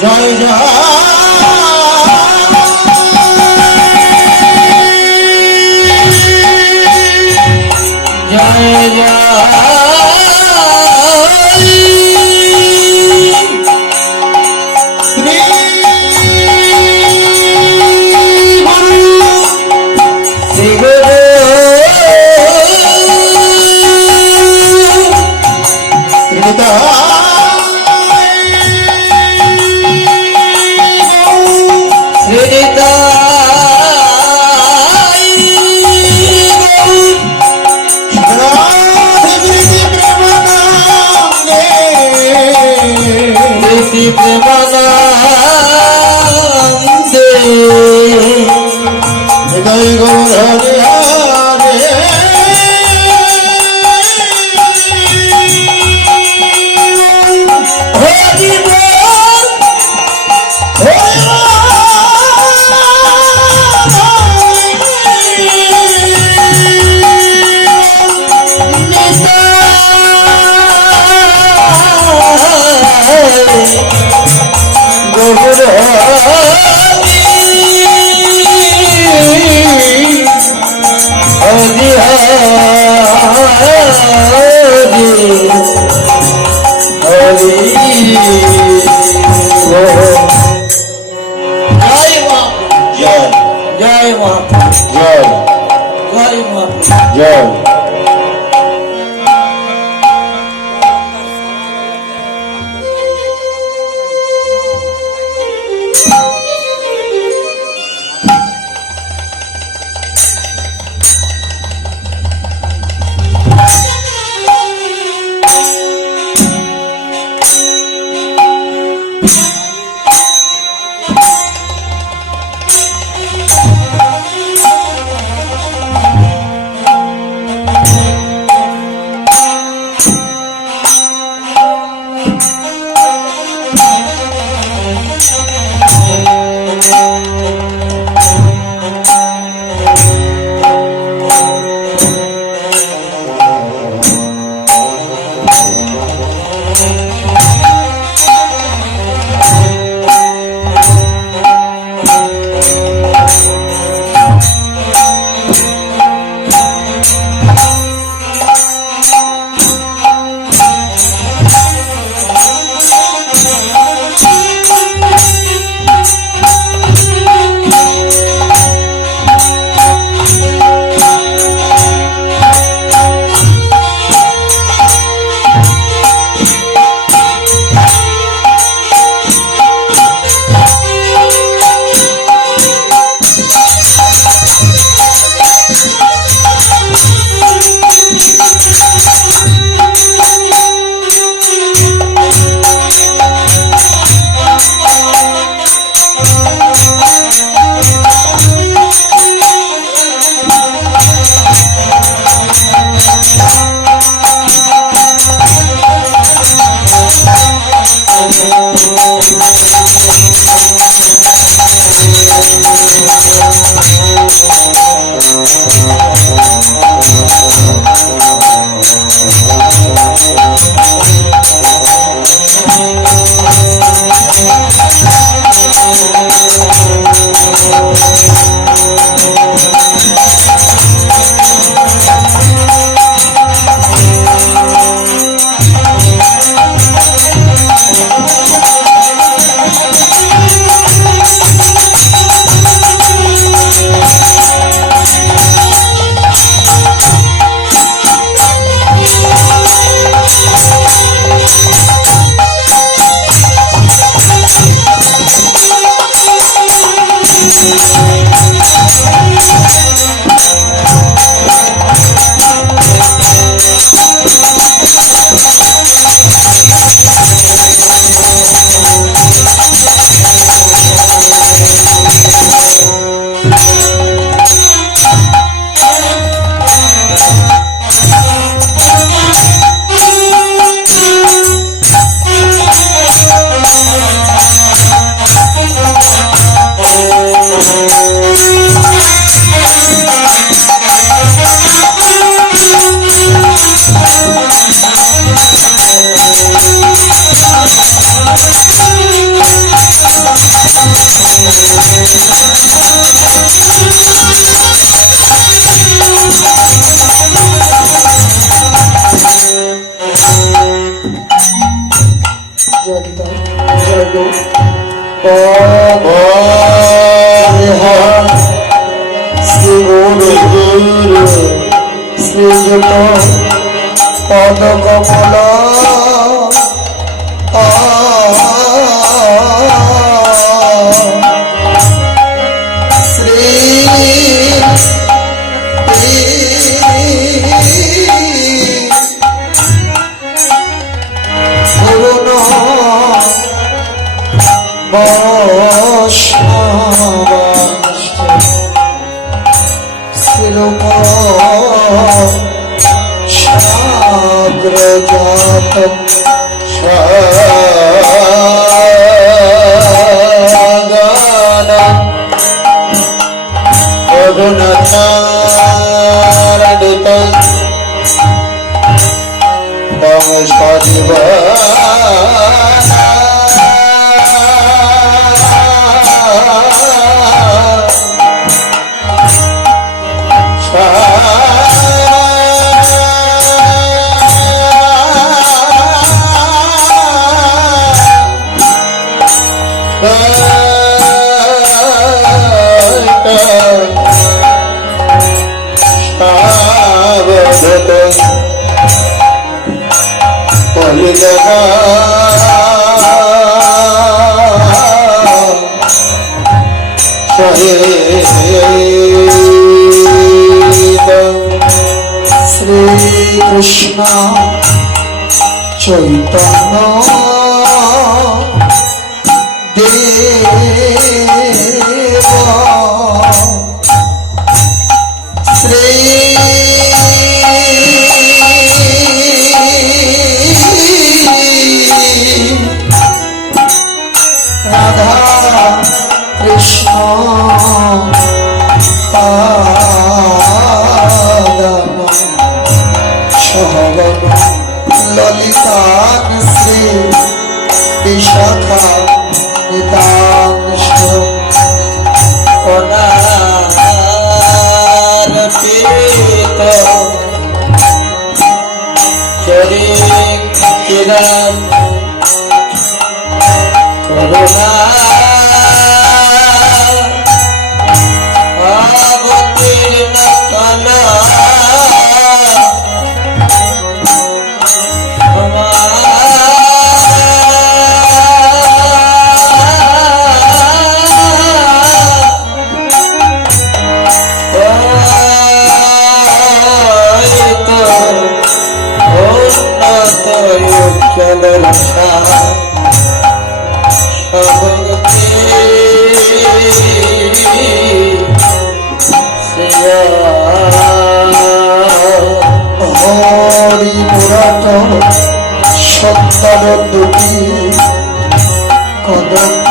জয় জয় জয় শ্রী গুরু শ্রীযুত পদ কমল শ্রী গুরুন শ্রীলোক সাগ্রজাত সাগনা করুণাচারিত তম সজীব শ্রীকৃষ্ণ চৈতন্য দেব শ্রী রাধা কৃষ্ণ সহগণ ললিতান শ্রী বিশাখা নিতাংশ অনারপিত চরিকিরণ করুণা অবতীর্ণ কলা হরি মুরাট সত্তর দুটি কদম্ব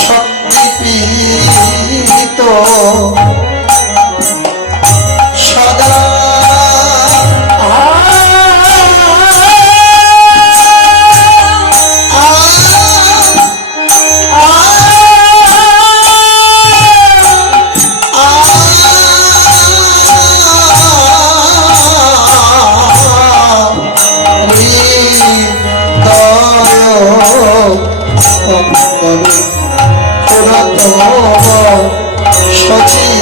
শক্তিপীত সদা সচি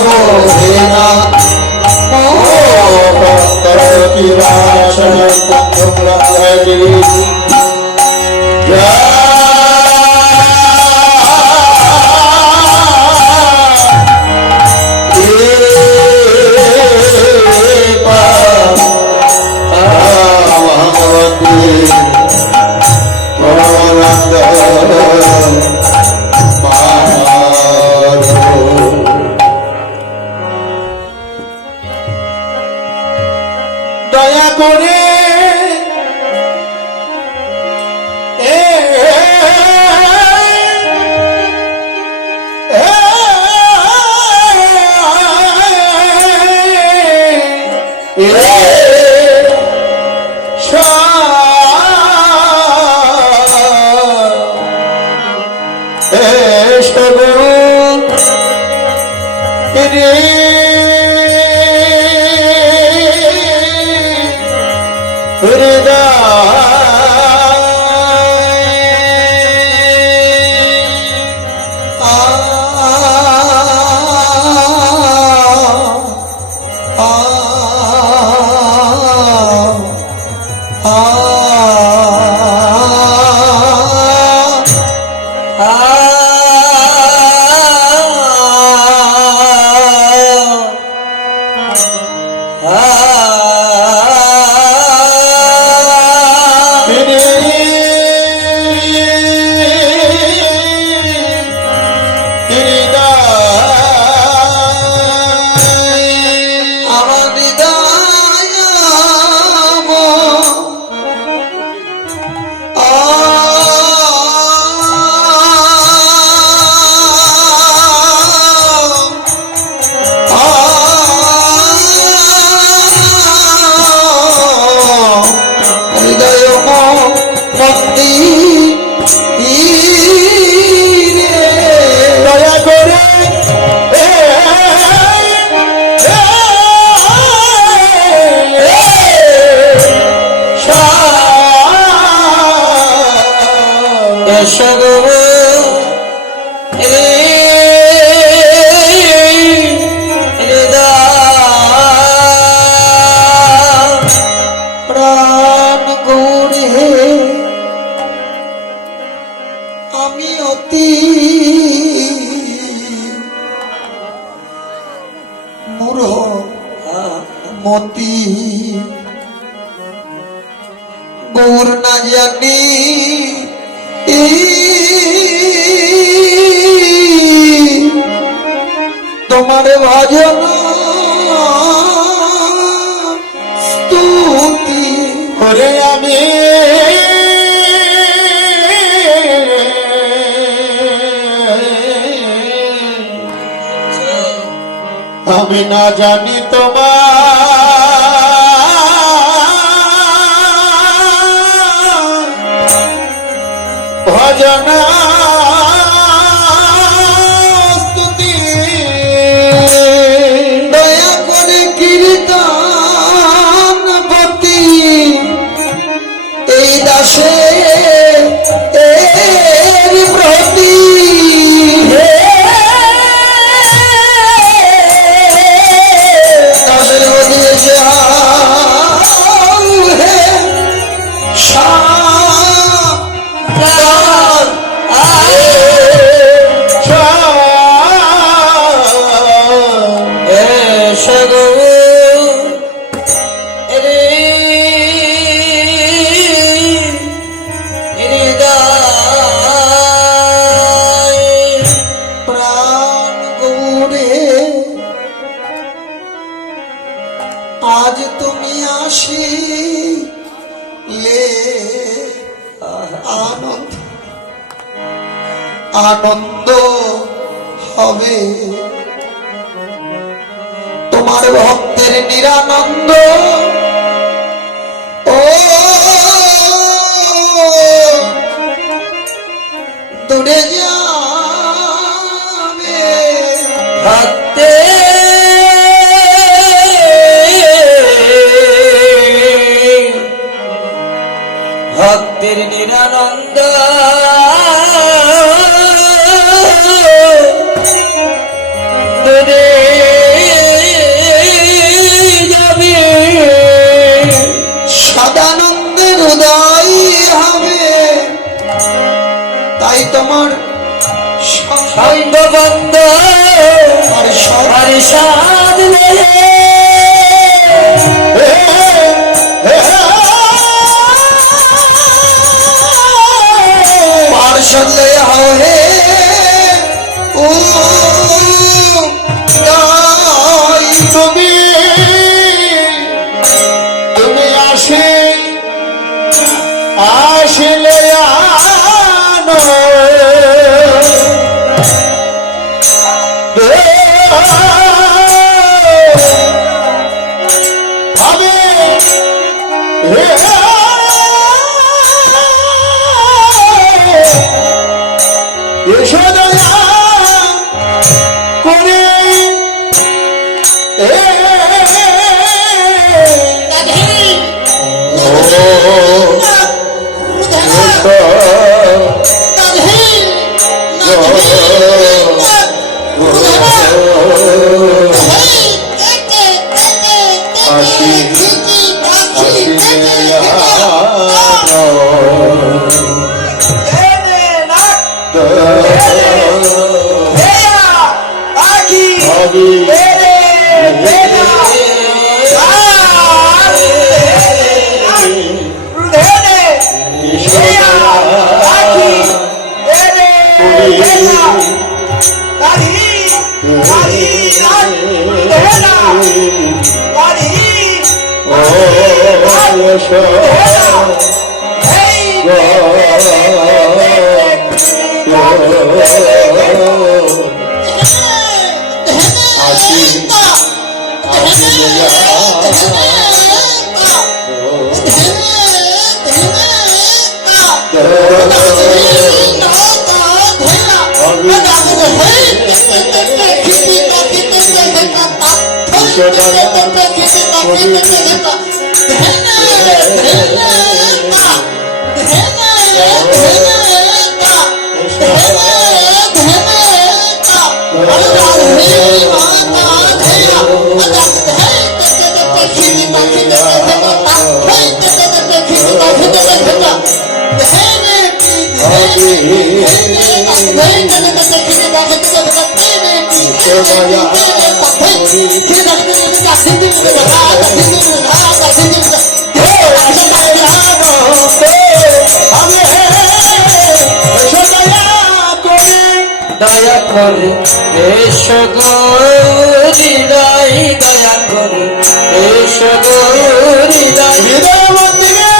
হে নাথ দয়া করে প্রাণ গৌরে আমি অতি মূঢ় মতি গৌর না জানি তোমার ভজন স্তুতি করে আমি না জানি তোমার ভজনা স্তুতি দয়া করে কীর্তনপতি এই দাসে এর প্রতি দাসের মধ্যে আজ তুমি আসিলে আনন্দ আনন্দ হবে তোমার ভক্তের নিরানন্দ ও দূরে যাবে ভক্তে ভক্তের নিরানন্দ দূরে তোমার সঙ্গ বন্ধ আর সাধ পার্শ্বদ লয়া হে ও তুমি তুমি আসিলে আনো ভাবে এসো দয়া করে দয়া করে এসো গো হৃদয় দয়া করে এসো গো হৃদয় হৃদয় মন্দিরে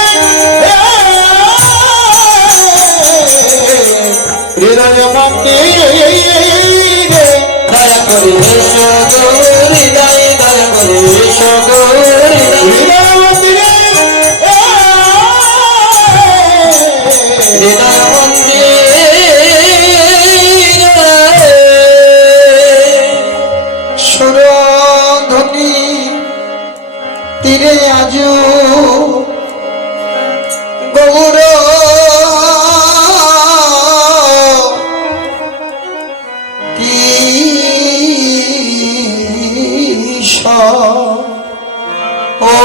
হৃদয় মন্দিরে দয়া করে এসো গো হৃদয় দয়া করে এসো গো হৃদয় মন্দিরে হৃদয় মন্দির সুরধ্বনি তীরে আজ গৌর ও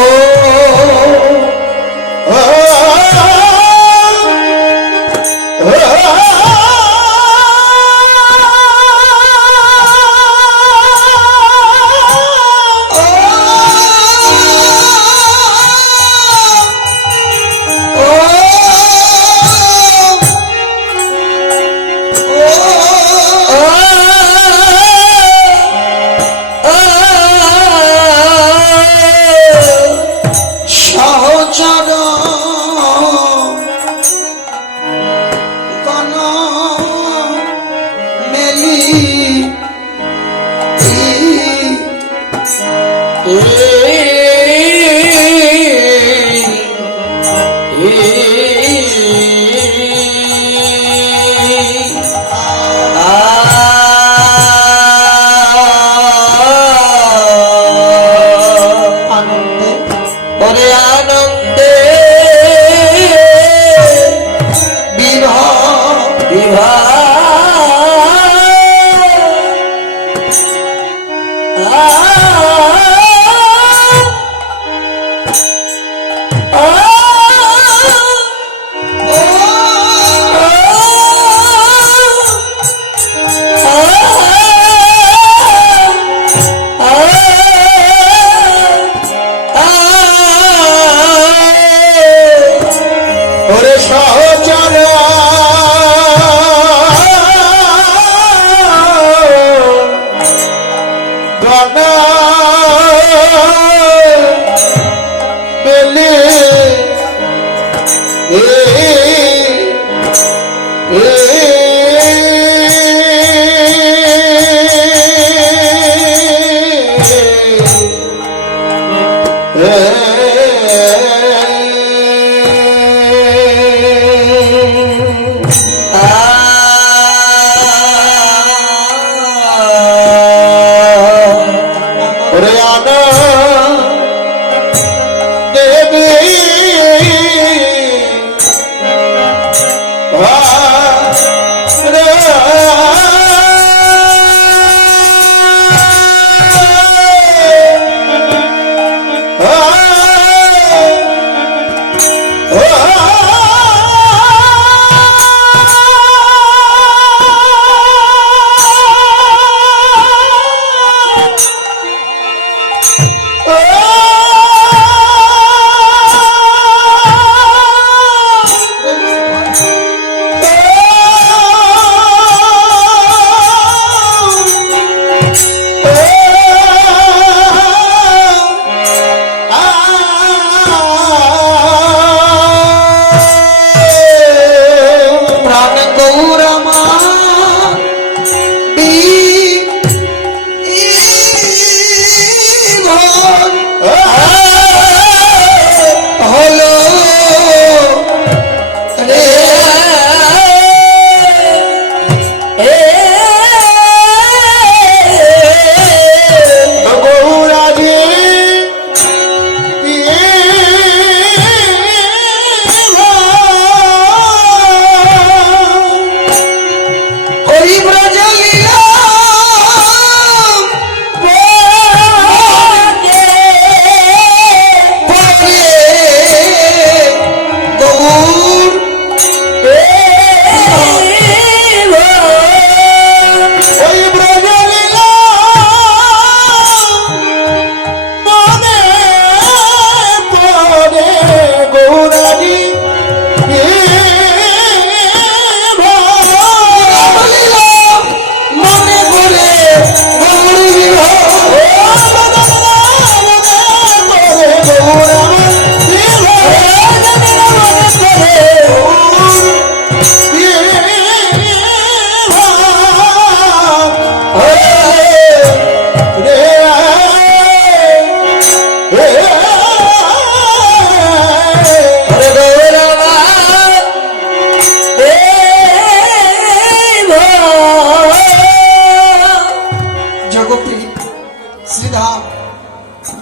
আনা বেলে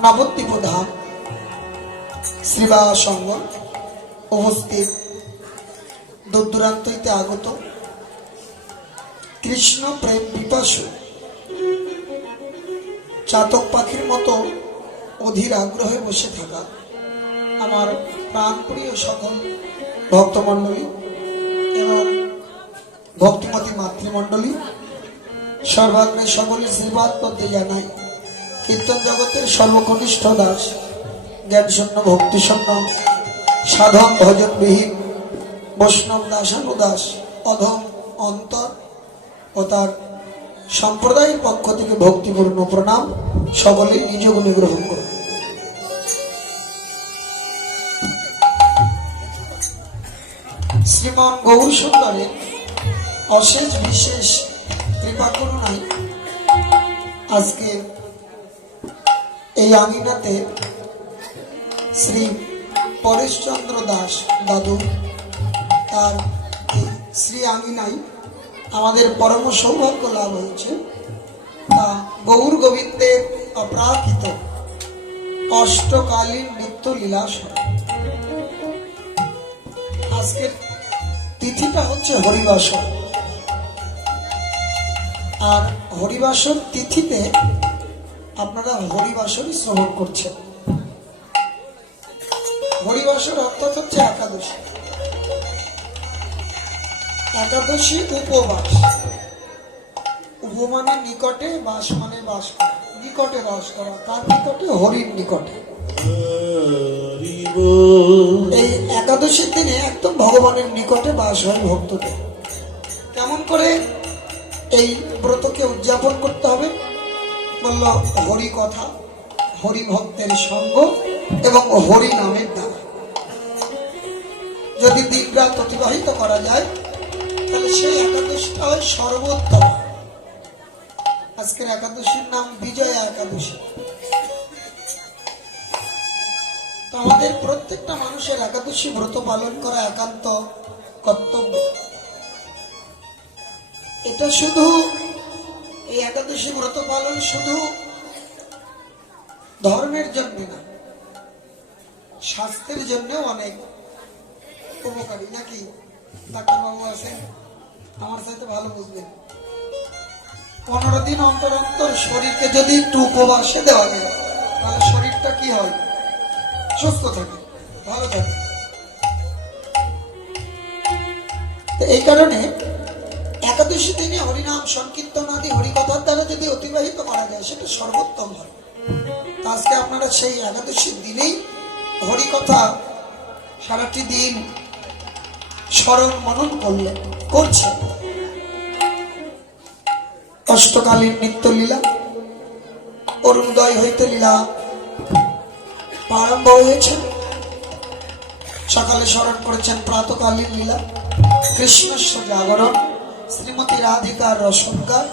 নবদ্বীপ ধাম শ্রীবা সঙ্গ উপস্থিত দূর দূরান্ত হইতে আগত কৃষ্ণ প্রেম পিপাসু চাতক পাখির মতো অধীর আগ্রহে বসে থাকা আমার প্রাণপ্রিয় সকল ভক্তমণ্ডলী এবং ভক্তিমতী মাতৃমণ্ডলী সর্বাগ্রে সকলে শ্রীবাদ করতে জানাই কীর্তন জগতের সর্বকনিষ্ঠ দাস জ্ঞানশূন্য ভক্তিশূন্য সাধন ভজনবিহীন বৈষ্ণব দাসানুদাস অধম অন্তর ও তার সম্প্রদায়ের পক্ষ থেকে ভক্তিপূর্ণ প্রণাম সকলেই নিজ গুণে গ্রহণ করুন। শ্রীমান গৌর সুন্দরের অশেষ বিশেষ কৃপা করুণায় আজকে এই আঙিনাতে শ্রী পরেশচন্দ্র দাস দাদু তার শ্রী আঙিনায় আমাদের পরম সৌভাগ্য লাভ হয়েছে। তা গৌর গোবিন্দের অপ্রাকৃত অষ্টকালীন নিত্য লীলাস। আজকের তিথিটা হচ্ছে হরিবাসর, আর হরিবাসর তিথিতে আপনারা হরিবাসরই শ্রবণ করছেন। হরিবাসর অর্থাৎ হচ্ছে একাদশী। একাদশী উপবাস, উপমানের নিকটে, বাস মানে বাস করা, নিকটে বাস করা, তার নিকটে হরির নিকটে। এই একাদশীর দিনে একদম ভগবানের নিকটে বাস হয় ভক্তদের। কেমন করে এই ব্রতকে উদযাপন করতে হবে বলল হরি কথা, হরি ভক্তের সঙ্গ এবং হরি নামের দ্বারা যদি দিন রাত অতিবাহিত করা যায় তাহলে সেই একাদশীটা হয় সর্বোত্তম। আজকের একাদশীর নাম বিজয়া একাদশী। তো আমাদের প্রত্যেকটা মানুষের একাদশী ব্রত পালন করা একান্ত কর্তব্য। এটা শুধু এই একাদশী ব্রত পালন শুধু ধর্মের জন্য না, স্বাস্থ্যের জন্য অনেক উপকারী। নাকি ডাক্তারবাবু আছেন আমার সাথে ভালো বুঝবেন। 15 দিন অন্তর অন্তর শরীরকে যদি একটু উপবাসে দেওয়া যায় তাহলে শরীরটা কি হয়? সুস্থ থাকে, ভালো থাকে। তো এই কারণে একাদশী দিনে হরিনাম সংকীর্তন আদি হরিকথার দ্বারা যদি অতিবাহিত করা যায় সেটা সর্বোত্তম হয়। তো আজকে আপনারা সেই একাদশীর দিনেই হরিকথা সারাটি দিন স্মরণ মনন করছেন। অষ্টকালীন নিত্য লীলা, অরুণোদয় হইতে লীলা আরম্ভ হয়েছে। সকালে স্মরণ করেছেন প্রাতকালীন লীলা, কৃষ্ণস্ব জাগরণ, শ্রীমতী রাধিকার রসঙ্কার।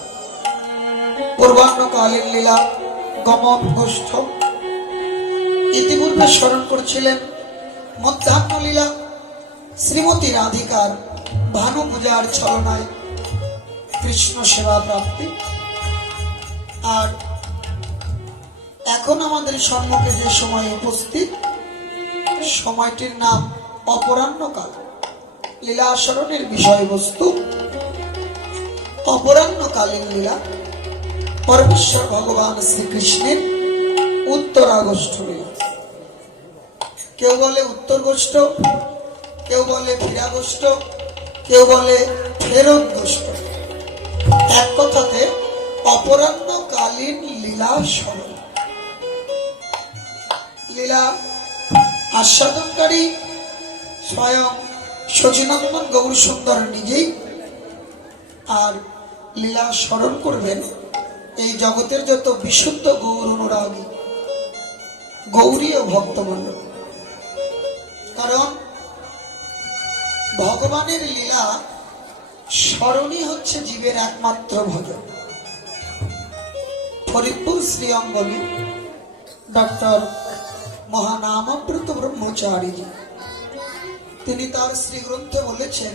পূর্বাহ্নকালীন লীলা গমন গোষ্ঠ। ইতিপূর্বে স্মরণ করেছিলেন মধ্যাহ্ন লীলা, শ্রীমতী রাধিকার ভানু পূজার ছলনায় কৃষ্ণ সেবা প্রাপ্তি। আর এখন আমাদের সম্মুখে যে সময় উপস্থিত, সময়টির নাম অপরাহ্নকাল। লীলা আচরণের বিষয়বস্তু অপরাহ্নকালীন লীলা পরমেশ্বর ভগবান শ্রীকৃষ্ণের উত্তরাগোষ্ঠ লীলা। কেউ বলে উত্তর গোষ্ঠ, কেউ বলে ফিরাগোষ্ঠ, কেউ বলে ফেরত গোষ্ঠ। এক কথাতে অপরাহ্নকালীন লীলা স্মরণ। লীলা আস্বাদনকারী স্বয়ং শচীনন্দন গৌর সুন্দর নিজেই, আর লীলা স্মরণ করবেন এই জগতের যত বিশুদ্ধ গৌর অনুরাগী গৌরী ও ভক্তমণ্ডল। কারণ ভগবানের লীলা স্মরণই হচ্ছে জীবের একমাত্র ভজন। ফরিদপুর শ্রীঅঙ্গনে ডক্টর মহানামব্রত ব্রহ্মচারীজি তিনি তার শ্রীগ্রন্থে বলেছেন,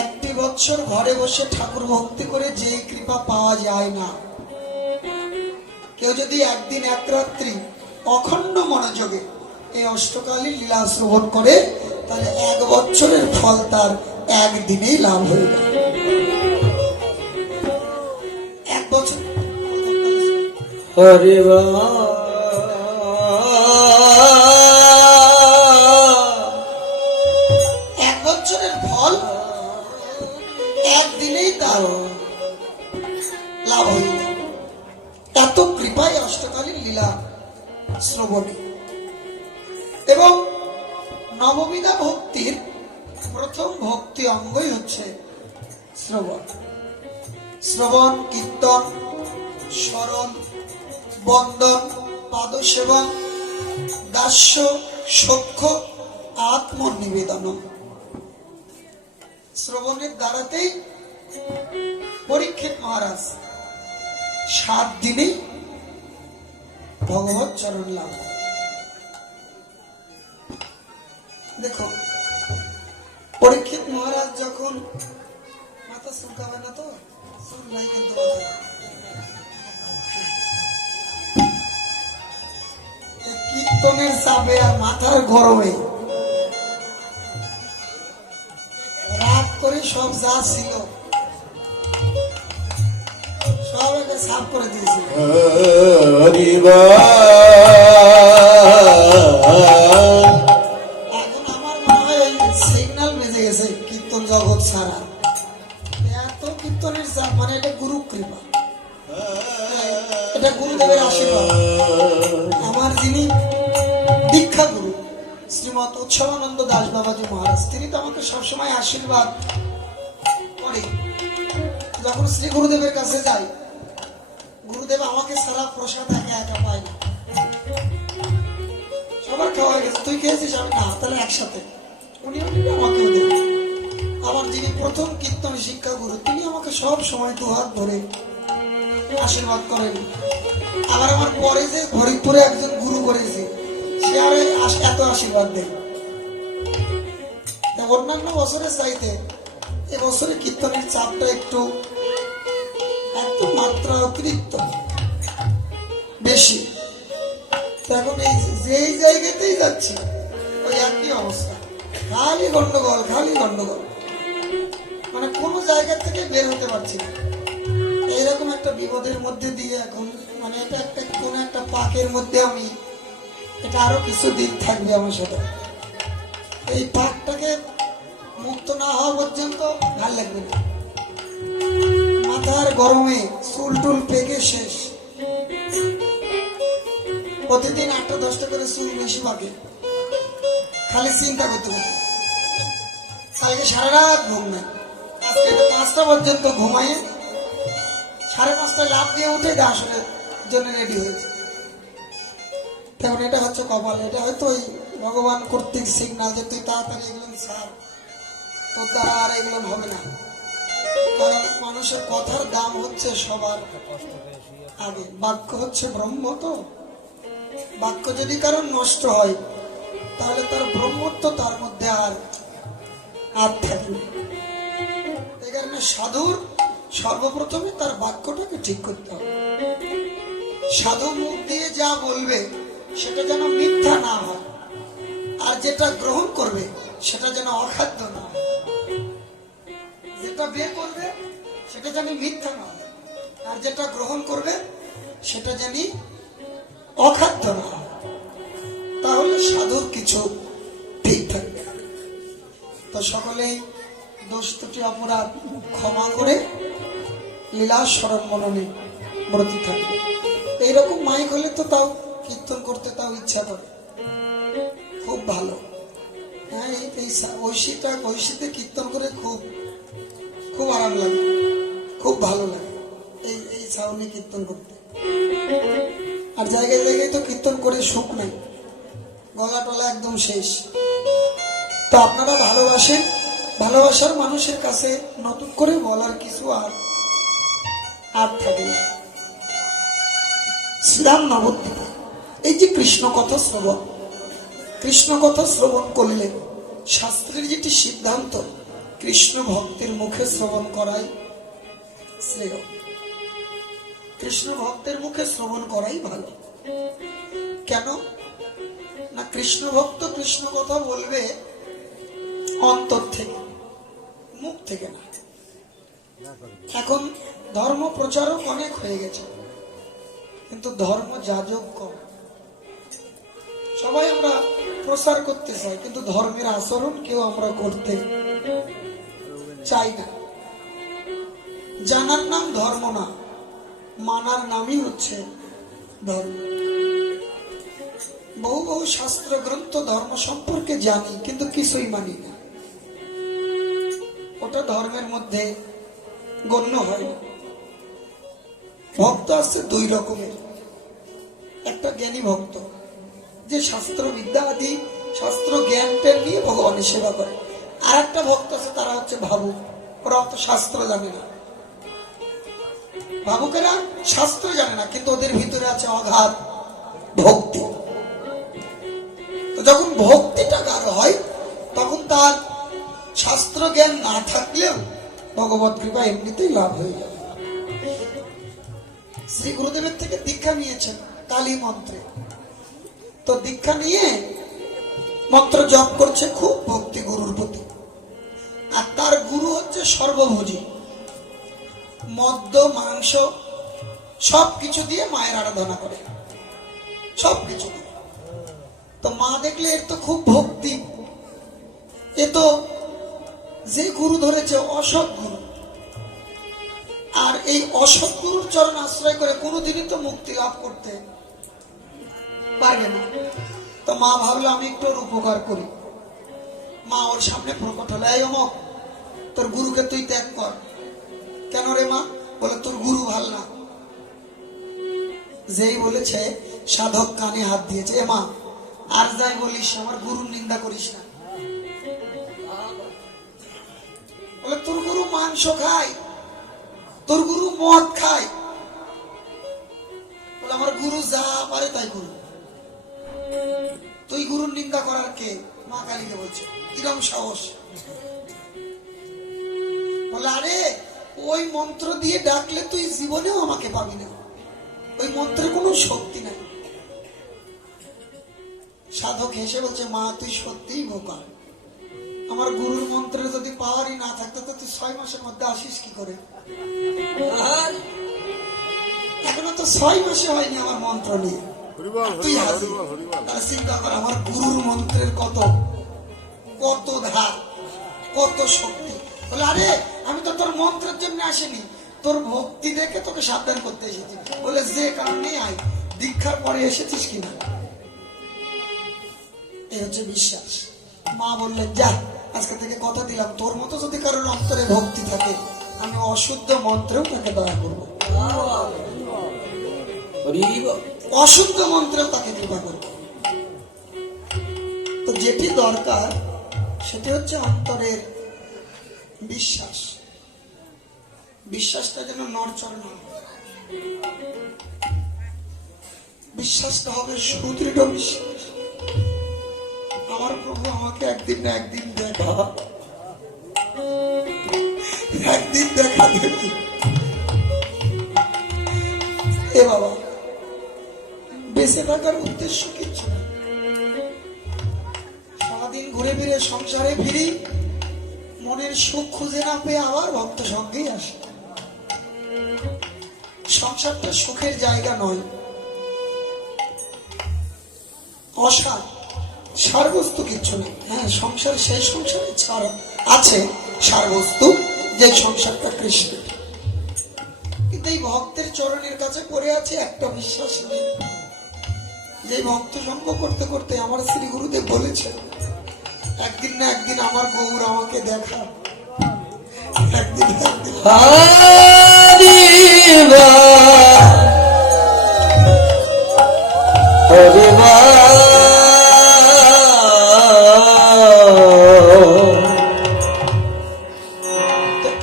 একটি বৎসর ঘরে বসে ঠাকুর ভক্তি করে যে কৃপা পাওয়া যায় না, কেউ যদি একদিন এক রাত্রি অখণ্ড মনোযোগে এই অষ্টকালীন লীলা শ্রবণ করে তাহলে 1 বছরের ফল তার একদিনেই লাভ হয়ে যায়। 1 বছর হরি এক বছরের ফল একদিনেই তার লাভ হয়ে যায়। এত কৃপায় অষ্টকালীন লীলা শ্রবণে। এবং নববিধা ভক্তির প্রথম ভক্তি অঙ্গই হচ্ছে শ্রবণ। শ্রবণ, কীর্তন, স্মরণ, বন্দন, পাদসেবন, দাস্য, সখ্য, আত্মনিবেদন। শ্রবণের দ্বারাতেই পরীক্ষিত মহারাজ 7 দিনেই ভগবত চরণ লাভ। দেখো পরীক্ষিত মহারাজ যখন মাথা চুলকাবে না তো, চুল নাই কিন্তু কীর্তনের চাপে আর মাথার গরমে রাগ করে সব যা ছিল সব একটা সাফ করে দিয়েছিল। এখন আমার মনে হয় ওই সিগন্যাল বেজে গেছে কীর্তন জগৎ ছাড়া। এত কীর্তনের চাপ, মানে এটা গুরু কৃপা, এটা গুরুদেবের আশীর্বাদ। আমার যিনি দীক্ষা গুরু শ্রীমৎ উৎসবানন্দ দাস বাবাজি মহারাজ, তিনি তো আমাকে সবসময় আশীর্বাদ করে। যখন শ্রী গুরুদেবের কাছে যাই, গুরু গুরুদেব আমাকে সারা প্রসাদ একা একা পায় না, সবার খাওয়া হয়ে গেছে, তুই খেয়েছিস? আমি না, তাহলে একসাথে। উনিও নেবে, আমাকেও দেবে। আমার যিনি প্রথম কীর্তন শিক্ষা গুরু, তিনি আমাকে সব সময় দুহাত ধরে আশীর্বাদ করেন। আবার আমার পরে যে হরিপুরে একজন গুরু করেছে, সে আর এত আশীর্বাদ দেয়। অন্যান্য বছরের চাইতে এবছরে কীর্তনের চাপটা একটু মাত্রা অতিরিক্ত বেশি। এখন এই যেই জায়গাতেই যাচ্ছি ওই একই অবস্থা, খালি গন্ডগোল, খালি গন্ডগোল, মানে কোনো জায়গা থেকে বের হতে পারছি না। এইরকম একটা বিপদের মধ্যে দিয়ে এখন, মানে এটা একটা কোনো একটা পাকের মধ্যে আমি, এটা আরো কিছু দিন থাকবে আমার সাথে। এই পাকটাকে মুক্ত না হওয়া পর্যন্ত ভাল লাগবে না। মাথার গরমে চুল টুল পেকে শেষ, প্রতিদিন 8-10টা করে চুল বেশি পাকে, খালি চিন্তা করতে করতে। কালকে সারা রাত ঘুম নেই, আজকে 5টা পর্যন্ত ঘুমাইয়ে 5:30টায় লাফ দিয়ে উঠে আসলে জন্য রেডি হয়েছে। তখন এটা হচ্ছে কপাল, এটা হয়তো ওই ভগবান কর্তৃক সিগনাল যে তুই তাড়াতাড়ি এগুলো ছাড়, তোর দ্বারা আর এগুলো হবে না। কারণ মানুষের কথার দাম হচ্ছে সবার আগে। বাক্য হচ্ছে ব্রহ্ম, তো বাক্য যদি কারণ নষ্ট হয় তাহলে তার ব্রহ্মত্ব তার মধ্যে আর থাকবে। এই কারণে সাধুর সর্বপ্রথমে তার বাক্যটাকে ঠিক করতে হবে। সাধু মুখ দিয়ে যা বলবে সেটা যেন মিথ্যা না হয়, আর যেটা গ্রহণ করবে সেটা যেন অখাদ্য না হয়। যেটা বের করবে সেটা যেন মিথ্যা না হয়, আর যেটা গ্রহণ করবে সেটা যেন অখাদ্য না হয়। তাহলে সাধুর কিছু ঠিক থাকবে। তো সকলেই দোষ ত্রুটি অপরাধ ক্ষমা করে লীলা স্মরণ মননে ব্রতী থাকবে। এইরকম মাইক হলে তো তাও কীর্তন করতে তাও ইচ্ছা করে, খুব ভালো। হ্যাঁ, এই ঐশীতে কীর্তন করে খুব খুব আরাম লাগে, খুব ভালো লাগে এই সাউন্ডে কীর্তন করতে। আর জায়গায় জায়গায় তো কীর্তন করে সুখ নাই, গলা টলা একদম শেষ। তো আপনারা ভালোবাসেন, ভালোবাসার মানুষের কাছে নতুন করে বলার কিছু আর থাকে না। শ্রীরাম নবদ্বীপে এই যে কৃষ্ণ কথা শ্রবণ করলে শাস্ত্রের যেটি সিদ্ধান্ত, কৃষ্ণ ভক্তের মুখে শ্রবণ করাই শ্রেয়, কৃষ্ণ ভক্তের মুখে শ্রবণ করাই ভালো। কেন না, কৃষ্ণ ভক্ত কৃষ্ণ কথা বলবে অন্তর থেকে, মুখ থেকে না। এখন ধর্ম প্রচারক অনেক হয়ে গেছে, কিন্তু ধর্ম যাজক কম। সবাই আমরা প্রচার করতে চাই, কিন্তু ধর্মের আচরণ কেউ আমরা করতে চাই না। জানার নাম ধর্ম না, মানার নামই হচ্ছে ধর্ম। বহু বহু শাস্ত্র গ্রন্থ ধর্ম সম্পর্কে জানি, কিন্তু কিছুই মানি না, ওটা ধর্মের মধ্যে গণ্য হয় না। ভক্ত আছে দুই রকমের, একটা জ্ঞানী ভক্ত যে শাস্ত্র বিদ্যা আদি শাস্ত্র জ্ঞান টেন নিয়ে ভগবানের সেবা করে, আর একটা ভক্ত আছে তারা হচ্ছে ভাবুক, ওরা অত শাস্ত্র জানে না। ভাবুকেরা শাস্ত্র জানে না, কিন্তু ওদের ভিতরে আছে অগাধ ভক্তি। তো যখন ভক্তিটা গাঢ় হয় তখন তার শাস্ত্র জ্ঞান না থাকলেও ভগবত কৃপা এমনিতেই লাভ হয়ে যাবে। শ্রী গুরুদেবের থেকে দীক্ষা নিয়েছেন কালী মন্ত্রে, তো দীক্ষা নিয়ে মন্ত্র জপ করছে খুব ভক্তি গুরুর প্রতি। আর তার গুরু হচ্ছে সর্বভোজী, মদ্য মাংস সবকিছু দিয়ে মায়ের আরাধনা করে, সবকিছু। তো মা দেখলে এর তো খুব ভক্তি, এ তো যে গুরু ধরেছে অসৎ গুরু, আর এই অসৎ গুরুর চরণ আশ্রয় করে কোনোদিনই তো মুক্তি লাভ করতে পারবে না। তো মা ভাবলো আমি একটু ওর উপকার করি। মা ওর সামনে প্রকট হলো, এই অমক, তোর গুরুকে তুই ত্যাগ কর। কেন রে মা? বলে তোর গুরু ভাল না। যেই বলেছে সাধক কানে হাত দিয়েছে, এ মা আর যাই বলিস আমার গুরুর নিন্দা করিস না। বলে তোর গুরু মাংস খায়, তোর গুরু মদ খায়। বলে আমার গুরু যা পারে তাই করু, তুই গুরুর নিন্দা করার কে? মা কালীকে বলছে, কিরম সাহস? বলে আরে ওই মন্ত্র দিয়ে ডাকলে তুই জীবনেও আমাকে পাবি না, ওই মন্ত্রের কোনো শক্তি নাই। সাধক হেসে বলছে, মা তুই সত্যিই বোকা, আমার গুরুর মন্ত্রের যদি পাওয়ারই না থাকতো তো তুই 6 মাসের মধ্যে আসিস কি করে? এখনো তো 6 মাসে হয়নি আমার মন্ত্র নিয়ে, তুই হাজির। তার চিন্তা কর আমার গুরুর মন্ত্রের কত কত ধার, কত শক্তি। বলে আরে আমি তো তোর মন্ত্রের জন্য আসিনি, তোর ভক্তি দেখে তোকে সাবধান করতে এসেছি। বলে যে কারণে আয়, দীক্ষার পরে এসেছিস কিনা? এই হচ্ছে বিশ্বাস। মা বললেন, যা আজকে থেকে কথা দিলাম, তোর মতো যদি কারোর অন্তরে ভক্তি থাকে আমি অশুদ্ধ মন্ত্রেও তাকে দয়া করবো, অশুদ্ধ মন্ত্রেও তাকে কৃপা করবো। তো যেটি দরকার সেটি হচ্ছে অন্তরের বিশ্বাস। বিশ্বাসটা যেন নড়চড় না হয়, বিশ্বাসটা হবে সুদৃঢ় বিশ্বাস। আমার প্রভু আমাকে একদিন না একদিন দেখা, একদিন দেখা দেবে। এ বাবা, বেঁচে থাকার উদ্দেশ্য কিছু না, সারাদিন ঘুরে ফিরে সংসারে ফিরি, মনের সুখ খুঁজে না পেয়ে আবার ভক্ত সঙ্গেই আসে। সংসারটা সুখের জায়গা নয়, অসার, সারবস্তু কিচ্ছু নেই। হ্যাঁ, সংসার সেই সংসারে ছাড় আছে সারবস্তু, যে সংসারটা কৃষ্ণ। কিন্তু এই ভক্তের চরণের কাছে পড়ে আছে একটা বিশ্বাস নেই। যে ভক্ত সঙ্গ করতে করতে আমার শ্রী গুরুদেব বলেছে, একদিন না একদিন আমার গৌর আমাকে দেখা, একদিন না একদিন।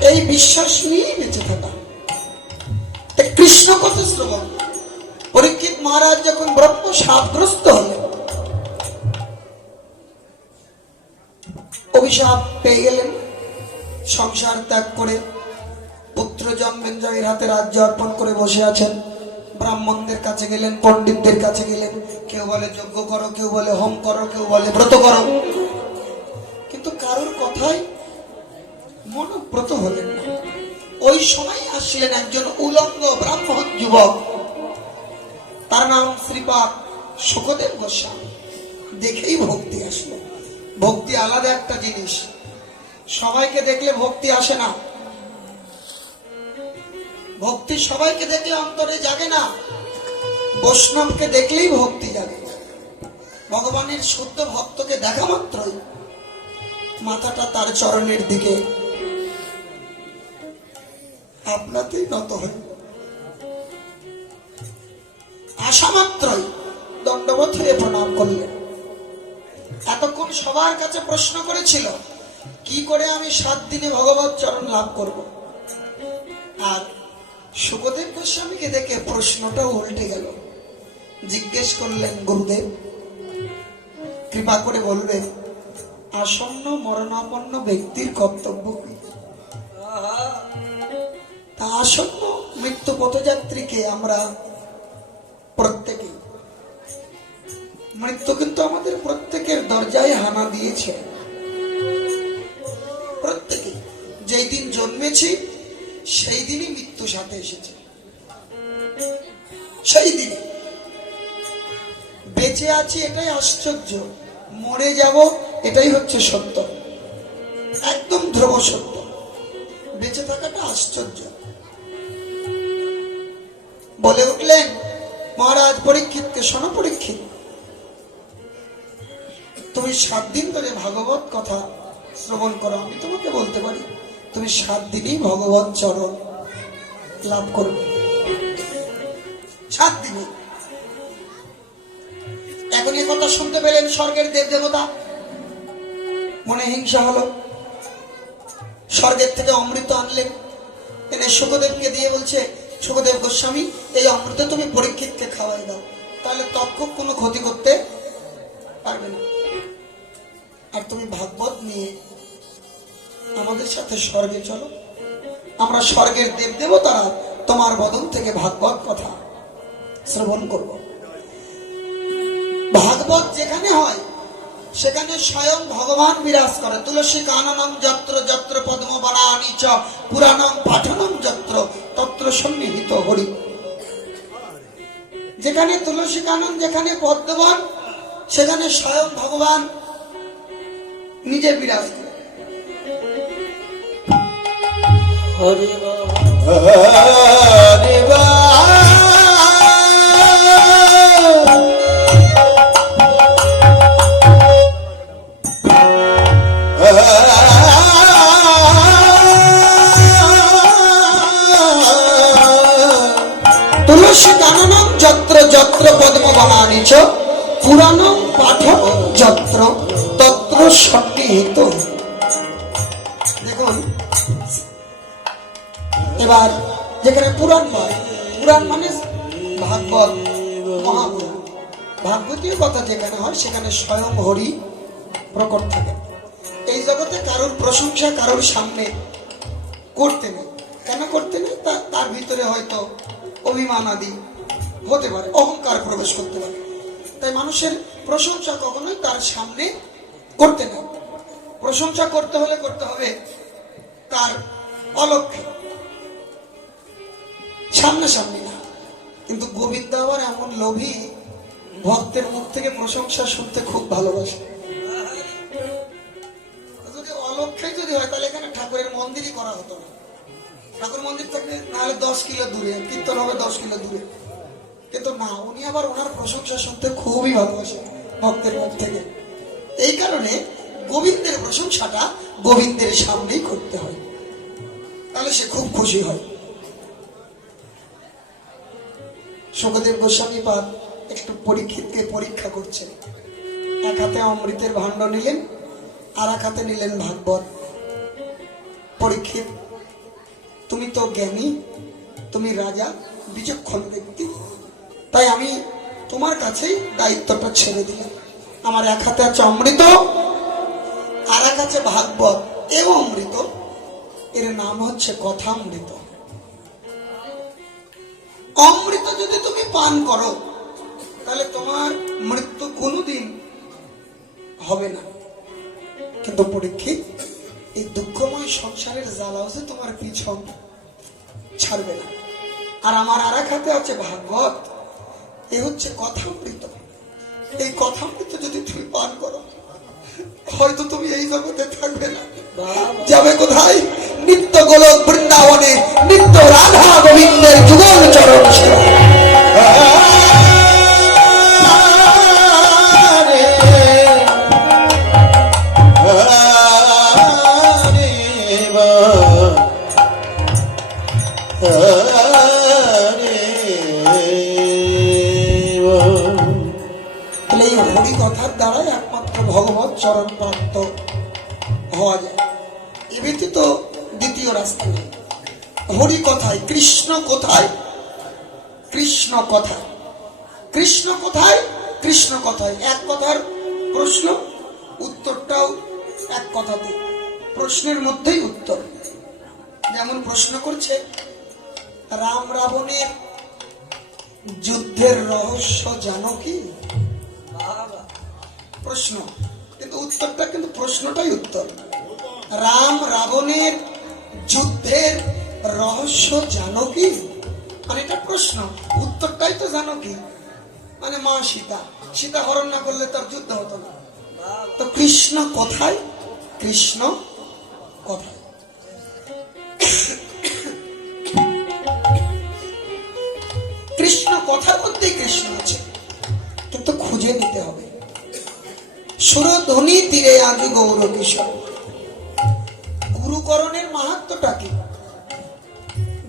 এই বিশ্বাস নিয়েই বেঁচে থাকা, কৃষ্ণ কথা শ্রবণ। পরীক্ষিত মহারাজ যখন ব্রহ্ম শাপগ্রস্ত হলেন, অভিশাপ পেয়ে গেলেন, সংসার ত্যাগ করে পুত্র জন্মেঞ্জয়ের হাতে রাজ্য অর্পণ করে বসে আছেন। ব্রাহ্মণদের কাছে গেলেন, পণ্ডিতদের কাছে গেলেন, কেউ বলে যজ্ঞ করো, কেউ বলে হোম করো, কেউ বলে ব্রত করো, কিন্তু কারোর কথাই মনোব্রত হলেন না। ওই সময় আসলেন একজন উলঙ্গ ব্রাহ্মণ যুবক, তার নাম শ্রীপাদ সুখদেব গোস্বামী। দেখেই ভক্তি আসলো। ভক্তি আলাদা একটা জিনিস, সবাইকে দেখলে ভক্তি আসে না, ভক্তি সবাইকে দেখলে অন্তরে জাগে না, বৈষ্ণবকে দেখলেই ভক্তি জাগে। ভগবানের শুদ্ধ ভক্তকে দেখা মাত্রই মাথাটা তার চরণের দিকে আপনাতেই নত হয়, আসা মাত্রই দণ্ডবত হয়ে প্রণাম করলেন। এতক্ষণ সবার কাছে প্রশ্ন করেছিল, কি করে আমি 7 দিনে ভগবত চরণ লাভ করব। আর সুখদেব গোস্বামীকে দেখে প্রশ্নটা উল্টে গেল। জিজ্ঞেস করলেন, গুরুদেব কৃপা করে বলবেন আসন্ন মরণাপন্ন ব্যক্তির কর্তব্য কি? তা আসন্ন মৃত্যু পথযাত্রীকে আমরা প্রত্যেকে, মৃত্যু কিন্তু আমাদের প্রত্যেকের দরজায় হানা দিয়েছে। প্রত্যেকে যেই দিন জন্মেছি সেই দিনই মৃত্যু সাথে এসেছে, সেই দিন বেঁচে আছি এটাই আশ্চর্য, মরে যাব এটাই হচ্ছে সত্য, একদম ধ্রুব সত্য। বেঁচে থাকাটা আশ্চর্য। বলে উঠলেন মহারাজ পরীক্ষিতকে, শোনো পরীক্ষিত, তুমি 7 দিন ধরে ভাগবত কথা শ্রবণ করো, আমি তোমাকে বলতে পারি তুমি 7 দিনই ভগবত চরণ লাভ করবে। 7 দিনে। এখন এই কথা শুনতে পেলেন স্বর্গের দেব দেবতা, মনে হিংসা হলো। স্বর্গের থেকে অমৃত আনলেন, এনে সুখদেবকে দিয়ে বলছে, সুখদেব গোস্বামী এই অমৃত তুমি পরীক্ষিতকে খাওয়াই দাও, তাহলে তক্ষক কোনো ক্ষতি করতে পারবে না। আর তুমি ভাগবত নিয়ে আমাদের সাথে স্বর্গে চলো, আমরা স্বর্গের দেব দেবতারা তোমার বদন থেকে ভাগবত কথা শ্রবণ করব। ভাগবত যেখানে হয় সেখানে স্বয়ং ভগবান বিরাজ করে। তুলসী কাননম যত্র যত্র পদ্ম বানানি চ পুরাণম পাঠনম যত্র তত্র সন্নিহিত হরি। যেখানে তুলসী কানন, যেখানে পদ্মবন, সেখানে স্বয়ং ভগবান নিজে বিরাজ করে। হরি বল। হরি বল। তুলসী কাননম যত্র যত্র পদ্ম বানানি চ পুরাণম পাঠনম যত্র তত্র সন্নিহিত। দেখুন এবার যেখানে পুরাণ হয়, পুরাণ মানে ভাগবত মহাপুরাণ, ভাগবতীয় কথা যেখানে হয় সেখানে স্বয়ং হরি প্রকট থাকে। এই জগতে কারোর প্রশংসা কারোর সামনে করতে নেই। কেন করতে নেই? তার ভিতরে হয়তো অভিমান আদি হতে পারে, অহংকার প্রবেশ করতে পারে। তাই মানুষের প্রশংসা কখনোই তার সামনে করতে নেই। প্রশংসা করতে হলে করতে হবে তার অলক্ষ্যে, সামনাসামনি না। কিন্তু গোবিন্দ আবার এমন লোভী, ভক্তের মুখ থেকে প্রশংসা শুনতে খুব ভালোবাসে। যদি অলক্ষ্যে যদি হয় তাহলে এখানে ঠাকুরের মন্দিরই করা হতো না। ঠাকুর মন্দির থাকলে নাহলে 10 কিলো দূরে, কীর্তন হবে 10 কিলো দূরে। কিন্তু না, উনি আবার ওনার প্রশংসা শুনতে খুবই ভালোবাসে ভক্তের মুখ থেকে। এই কারণে গোবিন্দের প্রশংসাটা গোবিন্দের সামনেই করতে হয়, তাহলে সে খুব খুশি হয়। সুখদেব গোস্বামী পাদ একটু পরীক্ষিতকে পরীক্ষা করছেন। এক হাতে অমৃতের ভাণ্ড নিলেন, আর এক হাতে নিলেন ভাগবত। পরীক্ষিত, তুমি তো জ্ঞানী, তুমি রাজা, বিচক্ষণ ব্যক্তি, তাই আমি তোমার কাছেই দায়িত্বটা ছেড়ে দিলাম। আমার এক হাতে আছে অমৃত, আর এক আছে ভাগবত। এও অমৃত, এর নাম হচ্ছে কথামৃত। অমৃত যদি তুমি পান করো তাহলে তোমার মৃত্যু কোনোদিন হবে না। কিন্তু পরীক্ষিত, এই দুঃখময় সংসারের জ্বালাও যে তোমার পিছন ছাড়বে না। আর আমার আর এক হাতে আছে ভাগবত, এ হচ্ছে কথামৃত। এই কথামৃত যদি তুমি পান করো, হয়তো তুমি এই জগতে থাকবে না, যাবে কোথায়? নিত্য গোলক বৃন্দাবনে, নিত্য রাধা গোবিন্দের যুগল চরণ সেবা। এই হরি কথার দ্বারাই একমাত্র ভগবত চরণ প্রাপ্ত হওয়া যায়। এ ব্যতীত দ্বিতীয় রাস্তা নেই। হরি কথায়, কৃষ্ণ কোথায়? কৃষ্ণ কথায়, কৃষ্ণ কোথায়? কৃষ্ণ কথায়। এক কথার প্রশ্ন, উত্তরটাও এক কথাতে, প্রশ্নের মধ্যেই উত্তর। যেমন প্রশ্ন করছে, রাম রাবণের যুদ্ধের রহস্য জানো কি? প্রশ্ন, কিন্তু উত্তরটা কিন্তু প্রশ্নটাই উত্তর। রাম রাবণের যুদ্ধের রহস্য জানো কি? মানে এটা প্রশ্ন, উত্তরটাই তো জানো কি। মানে মা সীতা, সীতা হরণ না করলে তার যুদ্ধ হতো না। তো কৃষ্ণ কোথায়? কৃষ্ণ কোথায়? কৃষ্ণ কথা বলতেই কৃষ্ণ আছে, কিন্তু খুঁজে নিতে হবে। সুরধ্বনি তীরে আজ গৌর কিশোর। গুরুকরণের মাহাত্ম্যটা কি?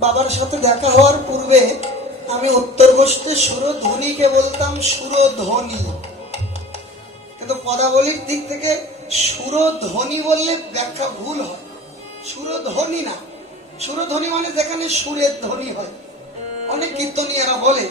বাবার সাথে দেখা হওয়ার পূর্বে আমি উত্তর বসতে সুরধ্বনিকে বলতাম সুরধ্বনি, কিন্তু পদাবলীর দিক থেকে সুরধ্বনি বললে ব্যাখ্যা ভুল হয়। সুরধ্বনি না, সুরধ্বনি মানে যেখানে সুরের ধ্বনি হয়। অনেক কীর্তনীয়রা বলে